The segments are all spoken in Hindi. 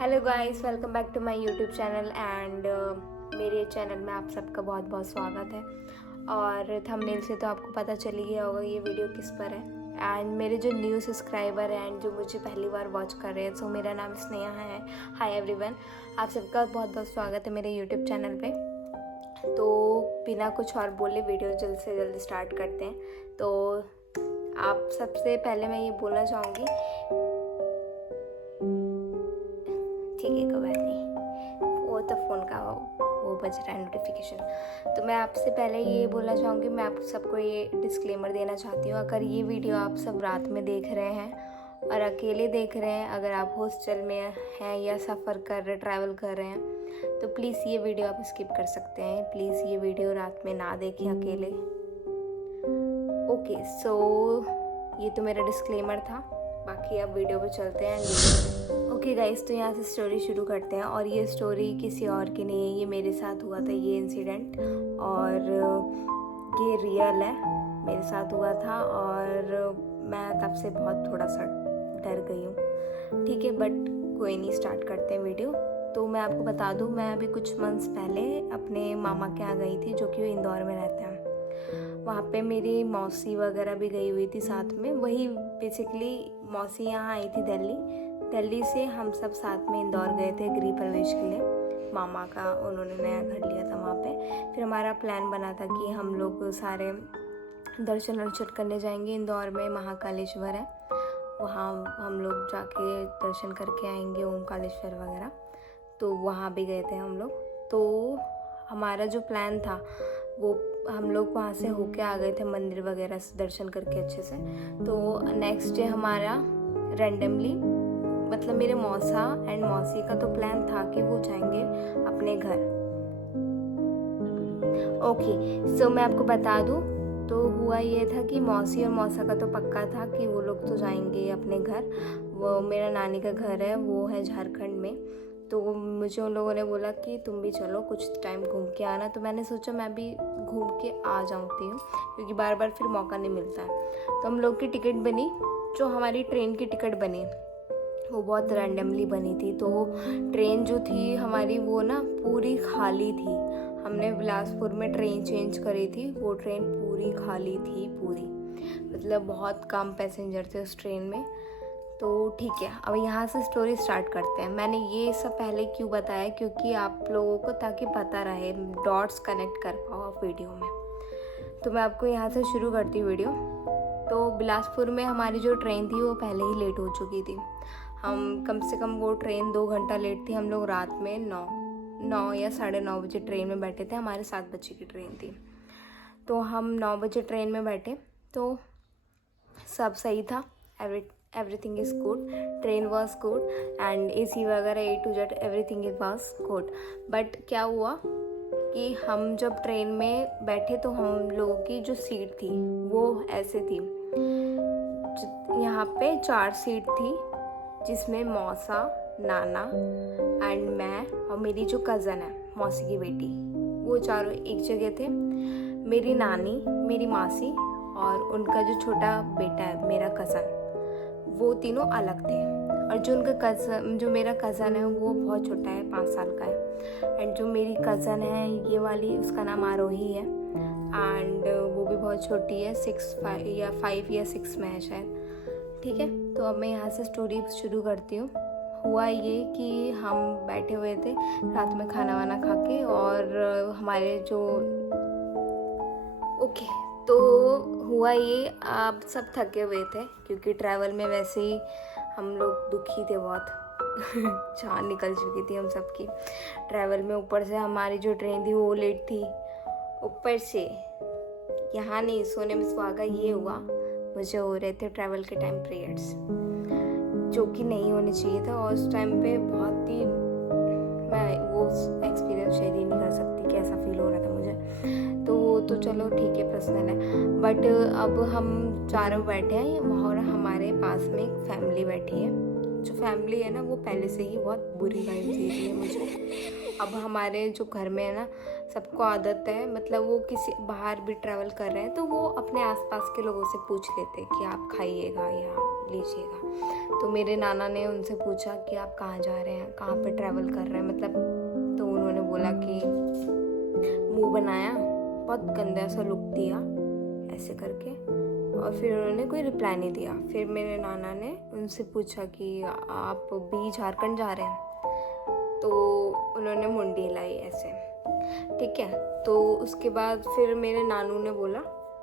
Hello guys, welcome back to my YouTube channel and मेरे चैनल में आप सबका बहुत बहुत स्वागत है। और थंबनेल से तो आपको पता चल ही गया होगा ये वीडियो किस पर है। एंड मेरे जो न्यू सब्सक्राइबर हैं एंड जो मुझे पहली बार वॉच कर रहे हैं, सो मेरा नाम स्नेहा है। हाय एवरीवन, आप सबका बहुत बहुत स्वागत है मेरे यूट्यूब चैनल पे। तो बिना कुछ और बोले वीडियो जल्द से जल्द स्टार्ट करते हैं। तो आप सबसे पहले मैं ये बोलना चाहूँगी, ठीक है कोई बात नहीं, वो तो फ़ोन का वो बज रहा है नोटिफिकेशन। तो मैं आपसे पहले ये बोलना चाहूँगी, मैं आप सबको ये डिस्क्लेमर देना चाहती हूँ, अगर ये वीडियो आप सब रात में देख रहे हैं और अकेले देख रहे हैं, अगर आप हॉस्टल में हैं या सफ़र कर रहे ट्रैवल कर रहे हैं, तो प्लीज़ ये वीडियो आप स्किप कर सकते हैं। प्लीज़ ये वीडियो रात में ना देखें अकेले। ओके, सो ये तो मेरा डिस्क्लेमर था, बाकी अब वीडियो पे चलते हैं। ओके गाइस, तो यहाँ से स्टोरी शुरू करते हैं। और ये स्टोरी किसी और की नहीं है, ये मेरे साथ हुआ था ये इंसिडेंट, और ये रियल है, मेरे साथ हुआ था। और मैं तब से बहुत थोड़ा सा डर गई हूँ, ठीक है, बट कोई नहीं, स्टार्ट करते हैं वीडियो। तो मैं आपको बता दूँ, मैं अभी कुछ मंथ्स पहले अपने मामा के यहाँ गई थी, जो कि वो इंदौर में रहते हैं। वहाँ पे मेरी मौसी वगैरह भी गई हुई थी साथ में। वही बेसिकली मौसी यहाँ आई थी दिल्ली से, हम सब साथ में इंदौर गए थे गृह प्रवेश के लिए। मामा का उन्होंने नया घर लिया था वहाँ पे। फिर हमारा प्लान बना था कि हम लोग सारे दर्शन वर्शन करने जाएंगे। इंदौर में महाकालेश्वर है, वहाँ हम लोग जाके दर्शन करके आएंगे, ओमकालेश्वर वगैरह। तो वहाँ भी गए थे हम लोग। तो हमारा जो प्लान था वो हम लोग वहाँ से होके आ गए थे, मंदिर वगैरह से दर्शन करके अच्छे से। तो नेक्स्ट डे हमारा रैंडमली, मतलब मेरे मौसा एंड मौसी का तो प्लान था कि वो जाएंगे अपने घर। ओके, सो मैं आपको बता दूँ, तो हुआ ये था कि मौसी और मौसा का तो पक्का था कि वो लोग तो जाएंगे अपने घर। वो मेरा नानी का घर है, वो है झारखंड में। तो मुझे उन लोगों ने बोला कि तुम भी चलो, कुछ टाइम घूम के आना। तो मैंने सोचा मैं भी घूम के आ जाती हूँ, क्योंकि बार बार फिर मौका नहीं मिलता है। तो हम लोग की टिकट बनी, जो हमारी ट्रेन की टिकट बनी वो बहुत रैंडमली बनी थी। तो ट्रेन जो थी हमारी वो ना पूरी खाली थी। हमने बिलासपुर में ट्रेन चेंज करी थी, वो ट्रेन पूरी खाली थी, पूरी, मतलब बहुत कम पैसेंजर थे उस ट्रेन में। तो ठीक है, अब यहाँ से स्टोरी स्टार्ट करते हैं। मैंने ये सब पहले क्यों बताया, क्योंकि आप लोगों को ताकि पता रहे, डॉट्स कनेक्ट कर पाओ आप वीडियो में। तो मैं आपको यहाँ से शुरू करती हूँ वीडियो। तो बिलासपुर में हमारी जो ट्रेन थी वो पहले ही लेट हो चुकी थी। हम कम से कम, वो ट्रेन 2 घंटा लेट थी। हम लोग रात में 9 या 9:30 बजे ट्रेन में बैठे थे, हमारे 7 बजे की ट्रेन थी। तो हम 9 बजे ट्रेन में बैठे, तो सब सही था, everything is good, train was good and AC वगैरह A to Z everything was good। But क्या हुआ कि हम जब ट्रेन में बैठे तो हम लोगों की जो सीट थी वो ऐसे थी, यहाँ पे 4 सीट थी, जिसमें मौसा, नाना एंड मैं और मेरी जो कज़न है मौसी की बेटी, वो चारों एक जगह थे। मेरी नानी, मेरी मासी और उनका जो छोटा बेटा है मेरा कज़न, वो तीनों अलग थे। और जो मेरा कज़न है वो बहुत छोटा है, 5 साल का है। एंड जो मेरी कज़न है ये वाली, उसका नाम आरोही है, एंड वो भी बहुत छोटी है, 5 या 6 में है शायद, ठीक है। तो अब मैं यहाँ से स्टोरी शुरू करती हूँ। हुआ ये कि हम बैठे हुए थे रात में खाना वाना खा के, और हमारे जो तो हुआ ये, आप सब थके हुए थे, क्योंकि ट्रैवल में वैसे ही हम लोग दुखी थे बहुत जान निकल चुकी थी हम सबकी ट्रैवल में। ऊपर से हमारी जो ट्रेन थी वो लेट थी, ऊपर से यहाँ नहीं सोने में सुहागा ये हुआ, मुझे हो रहे थे ट्रैवल के टाइम पीरियड्स, जो कि नहीं होने चाहिए था। और उस टाइम पे बहुत ही, मैं वो एक्सपीरियंस शेयर ही नहीं कर सकती कैसा फील हो रहा था मुझे। तो चलो ठीक है, पर्सनल है। बट अब हम चारों बैठे हैं और हमारे पास में एक फैमिली बैठी है। जो फैमिली है ना, वो पहले से ही बहुत बुरी वाइब दे रही है मुझे। अब हमारे जो घर में है ना, सबको आदत है, मतलब वो किसी बाहर भी ट्रैवल कर रहे हैं तो वो अपने आसपास के लोगों से पूछ लेते हैं कि आप खाइएगा या लीजिएगा। तो मेरे नाना ने उनसे पूछा कि आप कहाँ जा रहे हैं, कहाँ पे ट्रैवल कर रहे हैं मतलब। तो उन्होंने बोला कि मुंह बनाया, बहुत गंदा सा लुक दिया ऐसे करके, और फिर उन्होंने कोई रिप्लाई नहीं दिया। फिर मेरे नाना ने उनसे पूछा कि आप भी झारखंड जा रहे हैं, तो उन्होंने मुंडी हिलाई ऐसे, ठीक है। तो उसके बाद फिर मेरे नानू ने बोला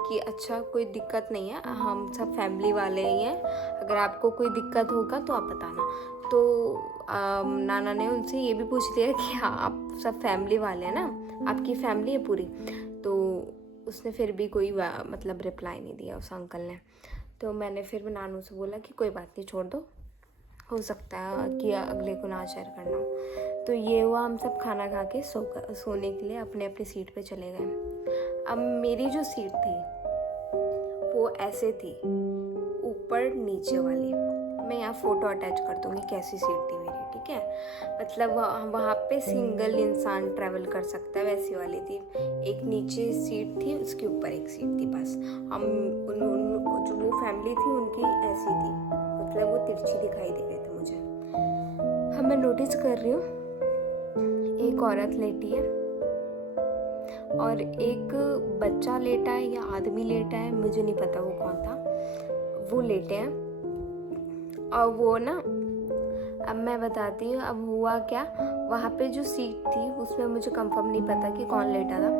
कि अच्छा कोई दिक्कत नहीं है, हम सब फैमिली वाले ही हैं, अगर आपको कोई दिक्कत होगा तो आप बताना। तो नाना ने उनसे ये भी पूछ लिया कि आप सब फैमिली वाले हैं ना, आपकी फैमिली है पूरी। तो उसने फिर भी कोई मतलब रिप्लाई नहीं दिया उस अंकल ने। तो मैंने फिर नानू से बोला कि कोई बात नहीं, छोड़ दो, हो सकता है कि अगले को ना शेयर करना हो। तो ये हुआ, हम सब खाना खा के सोने के लिए अपने अपनी सीट पे चले गए। अब मेरी जो सीट थी वो ऐसे थी, ऊपर नीचे वाली। मैं यहाँ फ़ोटो अटैच कर दूँगी कैसी सीट थी मेरी, ठीक है। मतलब वहाँ पे सिंगल इंसान ट्रैवल कर सकता है, वैसी वाली थी। एक नीचे सीट थी, उसके ऊपर एक सीट थी, बस। हम जो वो फैमिली थी उनकी ऐसी थी, मतलब वो तिरछी दिखाई दे रहे थे मुझे। मैं नोटिस कर रही हूँ, एक औरत लेटी है और एक बच्चा लेटा है या आदमी लेटा है, मुझे नहीं पता वो कौन था, वो लेटे हैं। और वो ना, अब मैं बताती हूँ अब हुआ क्या। वहाँ पे जो सीट थी उसमें मुझे कंफर्म नहीं पता कि कौन लेटा था।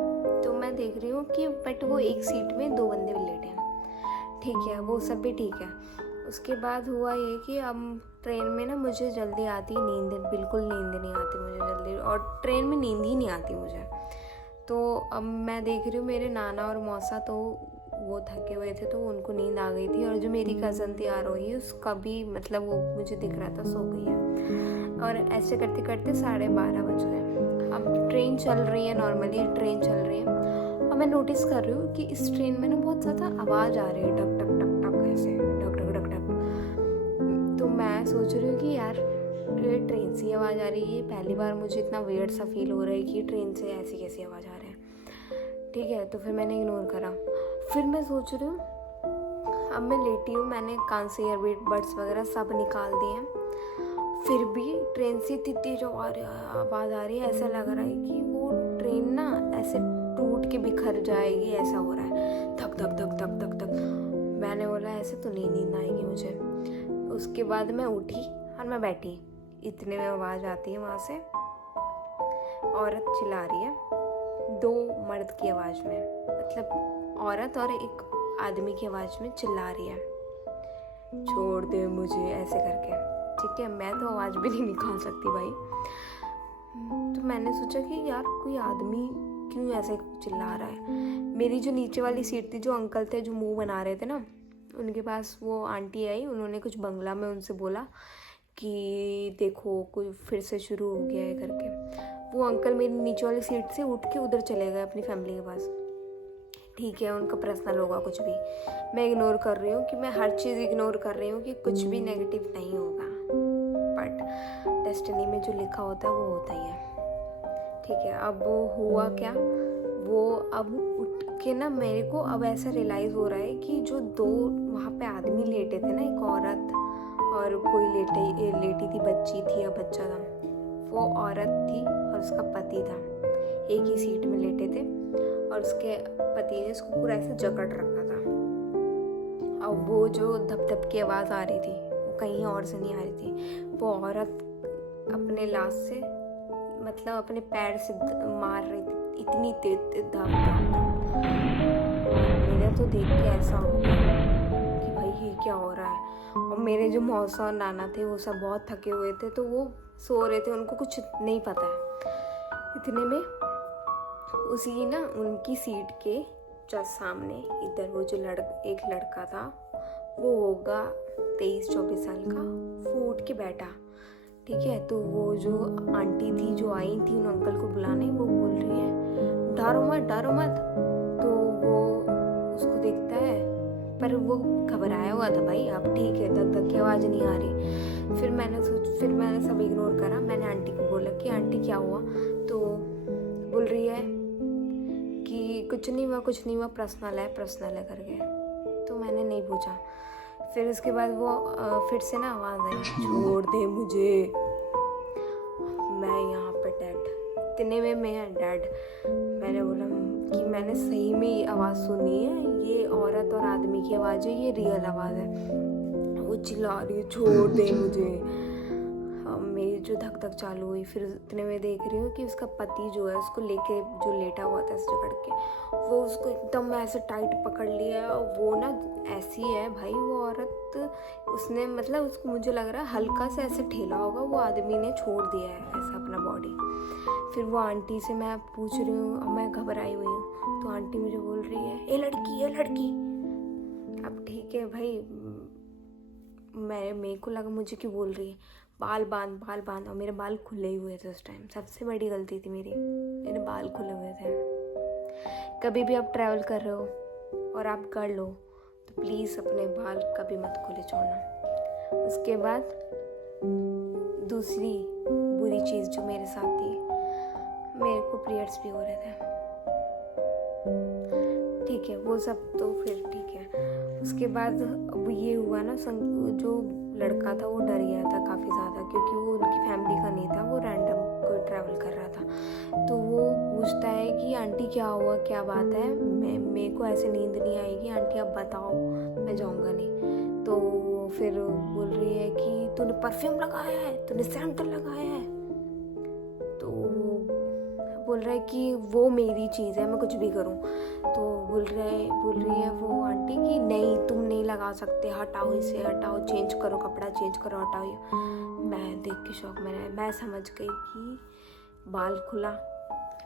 तो मैं देख रही हूँ कि बट वो एक सीट में 2 बंदे भी लेटे हैं, ठीक है, वो सब भी ठीक है। उसके बाद हुआ ये कि अब ट्रेन में ना मुझे जल्दी आती नींद, बिल्कुल नींद नहीं आती मुझे जल्दी, और ट्रेन में नींद ही नहीं आती मुझे। तो अब मैं देख रही हूँ मेरे नाना और मौसा तो वो थके हुए थे, तो उनको नींद आ गई थी, और जो मेरी कज़न थी आरोही, उसका भी मतलब वो मुझे दिख रहा था सो गई है। और ऐसे करते करते 12:30 बज गए। अब ट्रेन चल रही है, नॉर्मली ट्रेन चल रही है, और मैं नोटिस कर रही हूँ कि इस ट्रेन में ना बहुत ज़्यादा आवाज़ आ रही है, टक टक टक टक ऐसे, टक टक टक टक। तो मैं सोच रही हूँ कि यार ये ट्रेन से आवाज़ आ रही है, पहली बार मुझे इतना वियर्ड सा फील हो रहा है कि ट्रेन से ऐसी कैसी आवाज़ आ रही है, ठीक है। तो फिर मैंने इग्नोर करा। फिर मैं सोच रही हूँ, अब मैं लेटी हूँ, मैंने कान से ईयरबड्स वगैरह सब निकाल दिए हैं, फिर भी ट्रेन से इतनी तेज आवाज़ आ रही है, ऐसा लग रहा है कि वो ट्रेन ना ऐसे टूट के बिखर जाएगी, ऐसा हो रहा है, धक धक धक धक धक धक। मैंने बोला ऐसे तो नींद आएगी मुझे। उसके बाद मैं उठी और मैं बैठी, इतने में आवाज़ आती है वहाँ से, औरत चिल्ला रही है 2 मर्द की आवाज़ में, मतलब औरत और एक आदमी की आवाज़ में चिल्ला रही है, छोड़ दे मुझे ऐसे करके, ठीक है। मैं तो आवाज़ भी नहीं निकाल सकती भाई। तो मैंने सोचा कि यार कोई आदमी क्यों ऐसे चिल्ला रहा है। मेरी जो नीचे वाली सीट थी, जो अंकल थे जो मुंह बना रहे थे ना, उनके पास वो आंटी आई, उन्होंने कुछ बंगला में उनसे बोला कि देखो कोई फिर से शुरू हो गया है करके। वो अंकल मेरी नीचे वाली सीट से उठ के उधर चले गए अपनी फैमिली के पास, ठीक है, उनका पर्सनल होगा कुछ भी। मैं इग्नोर कर रही हूँ कि मैं हर चीज़ इग्नोर कर रही हूँ कि कुछ भी नेगेटिव नहीं होगा, बट डेस्टिनी में जो लिखा होता है वो होता ही है, ठीक है। अब वो हुआ क्या, वो अब उठ के ना मेरे को अब ऐसा रियलाइज़ हो रहा है कि जो 2 वहाँ पे आदमी लेटे थे ना, एक औरत और कोई लेटी थी, बच्ची थी या बच्चा था, वो औरत थी और उसका पति था, एक ही सीट में लेटे थे, और उसके पति ने उसको पूरा ऐसे जकड़ रखा था। और वो जो धप धप की आवाज़ आ रही थी वो कहीं और से नहीं आ रही थी, वो औरत अपने लाश से मतलब अपने पैर से मार रही थी, इतनी तेज धप धप। मेरा तो देख के ऐसा हो गया कि भाई ये क्या हो रहा है। और मेरे जो मौसा और नाना थे वो सब बहुत थके हुए थे, तो वो सो रहे थे, उनको कुछ नहीं पता है। इतने में उसी ना उनकी सीट के जस्ट सामने इधर वो जो एक लड़का था, वो होगा 23-24 साल का, वो उठ के बैठा, ठीक है। तो वो जो आंटी थी जो आई थी उन अंकल को बुलाने, वो बोल रही है डरो मत डरो मत। तो वो उसको देखता है, पर वो घबराया हुआ था भाई, अब ठीक है, धक धक की आवाज़ नहीं आ रही। फिर मैंने सब इग्नोर करा। मैंने आंटी को बोला कि आंटी क्या हुआ, तो बोल रही है कि कुछ नहीं हुआ पर्सनल है करके। तो मैंने नहीं पूछा। फिर उसके बाद वो फिर से ना आवाज़ आई, छोड़ दे मुझे। मैं यहाँ पे डेड, इतने में मैं डेड। मैंने बोला कि मैंने सही में ये आवाज़ सुनी है, ये औरत और आदमी की आवाज़ है, ये रियल आवाज़ है। वो चिल्ला रही है छोड़ दे मुझे। मेरी जो धक धक चालू हुई। फिर इतने में देख रही हूँ कि उसका पति जो है उसको लेके जो लेटा हुआ था जकड़ के, वो उसको एकदम ऐसे टाइट पकड़ लिया। वो ना ऐसी है भाई वो औरत, उसने मतलब उसको मुझे लग रहा है हल्का से ऐसे ठेला होगा, वो आदमी ने छोड़ दिया है ऐसा अपना बॉडी। फिर वो आंटी से मैं पूछ रही हूँ, अब मैं घबराई हुई हूँ, तो आंटी मुझे बोल रही है ये लड़की ये लड़की। अब ठीक है भाई, मेरे को लगा मुझे क्यों बोल रही है, बाल बांध। और मेरे बाल खुले ही हुए थे उस टाइम, सबसे बड़ी गलती थी मेरे बाल खुले हुए थे। कभी भी आप ट्रैवल कर रहे हो और आप कर लो तो प्लीज़ अपने बाल कभी मत खुले छोड़ना। उसके बाद दूसरी बुरी चीज़ जो मेरे साथ थी, मेरे को पीरियड्स भी हो रहे थे। ठीक है वो सब तो फिर ठीक है। उसके बाद अब ये हुआ ना, जो लड़का था वो डर गया था काफ़ी ज़्यादा, क्योंकि वो उनकी फैमिली का नहीं था, वो रैंडम कोई ट्रैवल कर रहा था। तो वो पूछता है कि आंटी क्या हुआ, क्या बात है, मेरे को ऐसे नींद नहीं आएगी आंटी, आप बताओ, मैं जाऊँगा नहीं। तो फिर बोल रही है कि तूने परफ्यूम लगाया है, तूने सेंट लगाया है। तो बोल रहा है कि वो मेरी चीज़ है, मैं कुछ भी करूँ। तो बोल रही है वो आंटी कि नहीं तुम नहीं लगा सकते, हटाओ इसे, हटाओ, चेंज करो कपड़ा, चेंज करो, हटाओ ये। मैं देख के शौक में मैं समझ गई कि बाल खुला,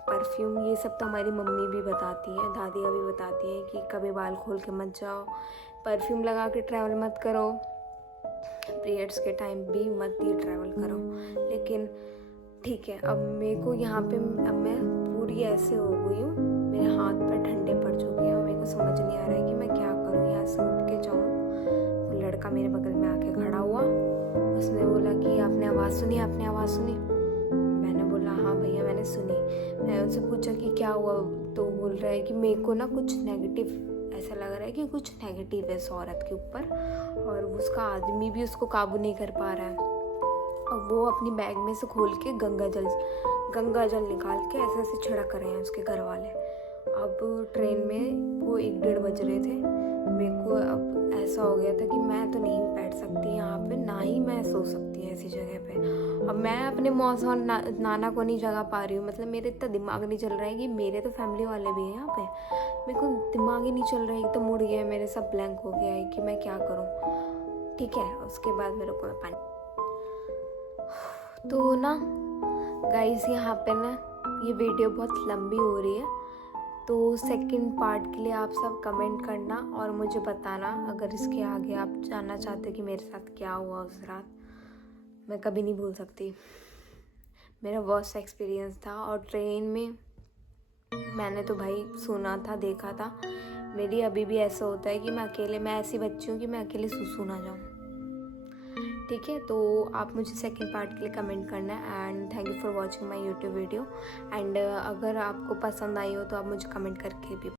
परफ्यूम, ये सब तो हमारी मम्मी भी बताती है, दादी भी बताती है कि कभी बाल खोल के मत जाओ, परफ्यूम लगा के ट्रैवल मत करो, पीरियड्स के टाइम भी मत ही ट्रैवल करो। लेकिन ठीक है, अब मेरे को यहाँ पे अब मैं पूरी ऐसे हो गई हूँ, मेरे हाथ पर ठंडे पड़ चुके हैं और मेरे को समझ नहीं आ रहा है कि मैं क्या करूँ, यहाँ से उठ के जाऊँ। वो लड़का मेरे बगल में आके खड़ा हुआ, उसने बोला कि आपने आवाज़ सुनी, आपने आवाज़ सुनी। मैंने बोला हाँ भैया मैंने सुनी। मैं उनसे पूछा कि क्या हुआ, तो बोल रहा है कि मेरे को ना कुछ नेगेटिव ऐसा लग रहा है कि कुछ नेगेटिव है इस औरत के ऊपर, और उसका आदमी भी उसको काबू नहीं कर पा रहा है। और वो अपनी बैग में से खोल के गंगा जल निकाल के ऐसे ऐसे छिड़क रहे हैं उसके घर वाले। अब ट्रेन में वो 1-1:30 बज रहे थे। मेरे को अब ऐसा हो गया था कि मैं तो नहीं बैठ सकती यहाँ पे, ना ही मैं सो सकती हूँ ऐसी जगह पे। अब मैं अपने मौसा और नाना को नहीं जगा पा रही हूँ, मतलब मेरे इतना दिमाग नहीं चल रहा है कि मेरे तो फैमिली वाले भी हैं यहाँ पे, मेरे को दिमाग ही नहीं चल रहा है, एकदम मुड़ गया मेरे, सब ब्लैंक हो गया है कि मैं क्या करूँ। ठीक है, उसके बाद मेरे को पानी तो ना गाइस, यहाँ पे ना ये वीडियो बहुत लंबी हो रही है, तो सेकंड पार्ट के लिए आप सब कमेंट करना और मुझे बताना अगर इसके आगे आप जानना चाहते कि मेरे साथ क्या हुआ उस रात। मैं कभी नहीं भूल सकती, मेरा वर्स्ट एक्सपीरियंस था। और ट्रेन में मैंने तो भाई सुना था, देखा था, मेरी अभी भी ऐसा होता है कि मैं ऐसी बच्ची हूँ कि मैं अकेले सो ना जाऊँ। ठीक है, तो आप मुझे सेकंड पार्ट के लिए कमेंट करना है। And thank you for watching my YouTube video. And अगर आपको पसंद आई हो तो आप मुझे कमेंट करके भी